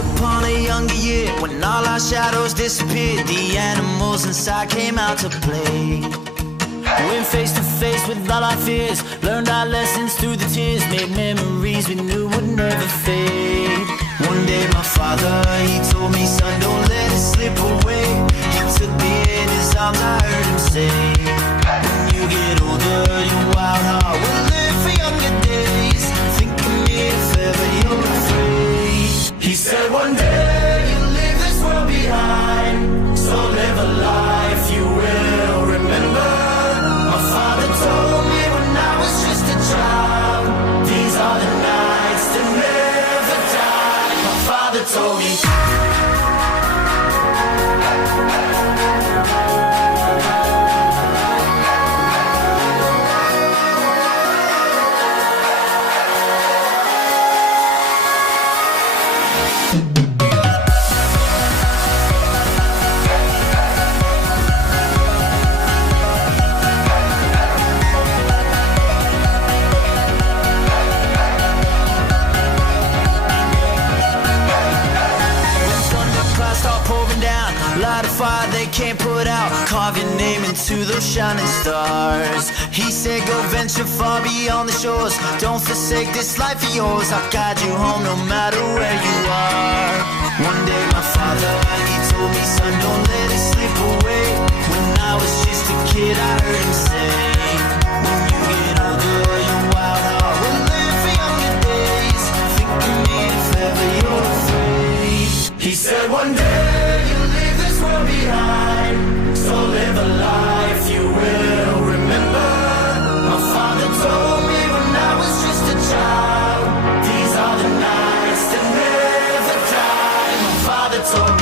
upon a younger year, when all our shadows disappeared, the animals inside came out to play. Went face to face with all our fears, learned our lessons through the tears, made memories we knew would never fade. One day my father, he told me, son, don't let it slip away. He took me in his arms, I heard him say, when you get older, your wild heart will live for younger days. Think of me if ever you're afraid. He said one day you'll leave this world behind, so live a life you will remember. My father told me when I was just a child, these are the nights that never die. My father told me. Light a fire they can't put out, carve your name into those shining stars. He said go venture far beyond the shores, don't forsake this life of yours. I'll guide you home no matter where you are. One day my father, he told me, son, don't let it slip away. When I was just a kid I heard him say, when you get older your wild heart will live for younger days. Think of me if ever you're afraid. He said one day behind, so live a life you will remember. My father told me when I was just a child, these are the nights that never die. My father told me.